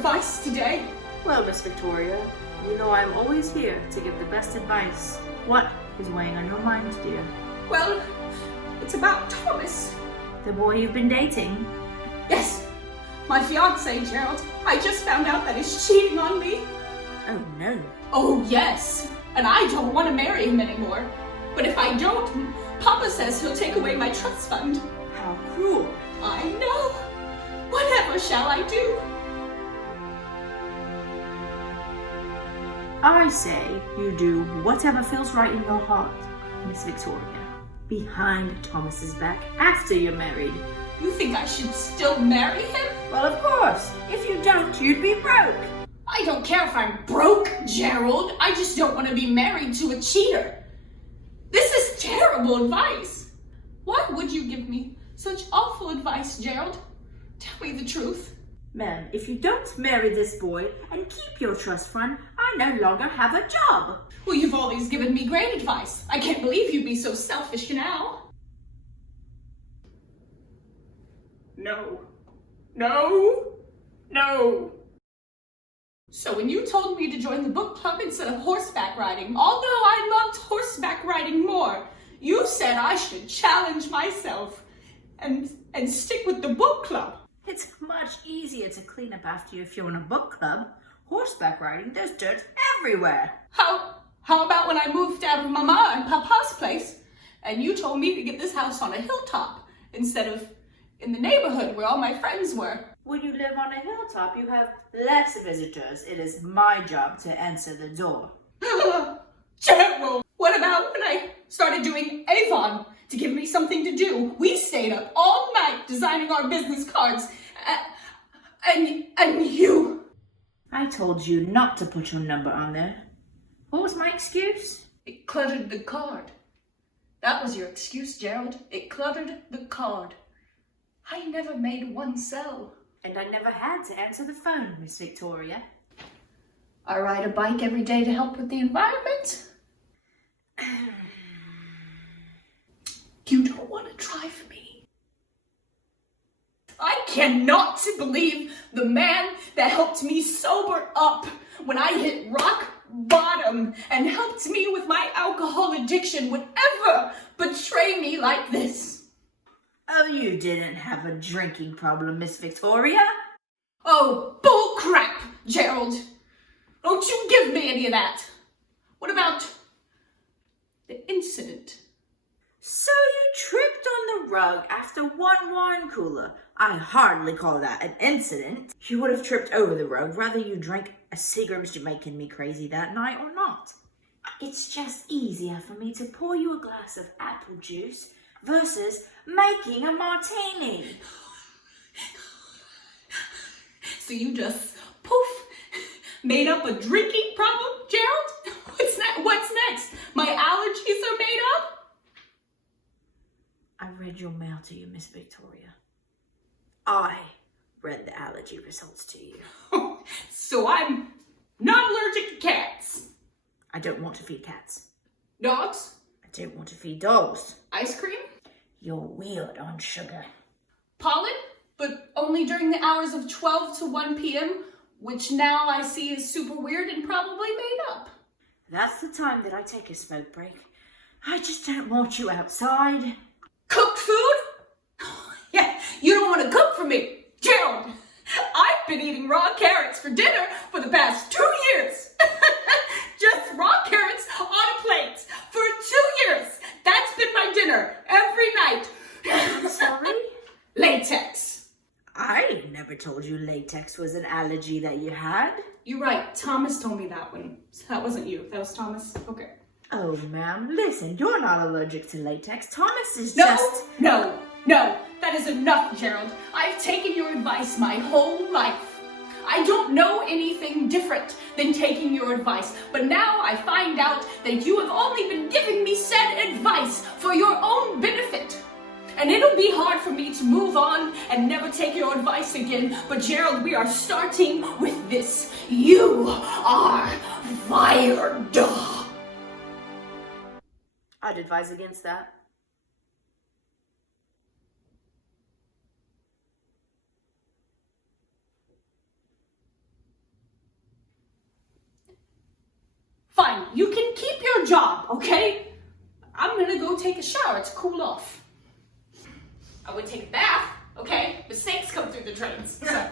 advice today. Well, Miss Victoria, you know I'm always here to give the best advice. What is weighing on your mind, dear? Well, it's about Thomas. The boy you've been dating? Yes, my fiance, Gerald. I just found out that he's cheating on me. Oh, no. Oh, yes. And I don't want to marry him anymore. But if I don't, Papa says he'll take away my trust fund. How cruel. I know. Whatever shall I do? I say you do whatever feels right in your heart, Miss Victoria. Behind Thomas's back after you're married. You think I should still marry him? Well, of course. If you don't, you'd be broke. I don't care if I'm broke, Gerald. I just don't want to be married to a cheater. This is terrible advice. Why would you give me such awful advice, Gerald? Tell me the truth. Ma'am, if you don't marry this boy and keep your trust fund, I no longer have a job. Well, you've always given me great advice. I can't believe you'd be so selfish now. No. No. No. So when you told me to join the book club instead of horseback riding, although I loved horseback riding more, you said I should challenge myself and stick with the book club. It's much easier to clean up after you if you're in a book club. Horseback riding, there's dirt everywhere. How about when I moved out of Mama and Papa's place and you told me to get this house on a hilltop instead of in the neighborhood where all my friends were? When you live on a hilltop, you have less visitors. It is my job to answer the door. Gerald, what about when I started doing Avon to give me something to do? We stayed up all night designing our business cards. And you... I told you not to put your number on there. What was my excuse? It cluttered the card. That was your excuse, Gerald. It cluttered the card. I never made one sell. And I never had to answer the phone, Miss Victoria. I ride a bike every day to help with the environment. You don't want to drive me. I cannot believe the man that helped me sober up when I hit rock bottom and helped me with my alcohol addiction would ever betray me like this. Oh, you didn't have a drinking problem, Miss Victoria. Oh, bull crap, Gerald. Don't you give me any of that. What about the incident? So you tripped on the rug after one wine cooler. I hardly call that an incident. You would have tripped over the rug whether you drank a Seagram's Jamaican Me Crazy that night or not. It's just easier for me to pour you a glass of apple juice versus making a martini. So you just, poof, made up a drinking problem, Gerald? What's next? My allergies are made up? I read your mail to you, Miss Victoria. I read the allergy results to you. So I'm not allergic to cats. I don't want to feed cats. Dogs? I don't want to feed dogs. Ice cream? You're weird on sugar. Pollen? But only during the hours of 12 to 1 p.m., which now I see is super weird and probably made up. That's the time that I take a smoke break. I just don't want you outside. Cooked food? Yeah, you don't want to cook for me. Gerald, I've been eating raw carrots for dinner for the past 2 years. Just raw carrots on a plate for 2 years. That's been my dinner every night. I'm sorry? Latex. I never told you latex was an allergy that you had. You're right. Thomas told me that one. That wasn't you. That was Thomas. Okay. Oh, ma'am, listen, you're not allergic to latex. Thomas is No, just... no. That is enough, Gerald. I've taken your advice my whole life. I don't know anything different than taking your advice, but now I find out that you have only been giving me said advice for your own benefit. And it'll be hard for me to move on and never take your advice again, but Gerald, we are starting with this. You are fired. I'd advise against that. fine. You can keep your job, okay? I'm gonna go take a shower to cool off. I would take a bath, okay? But snakes come through the drains. So.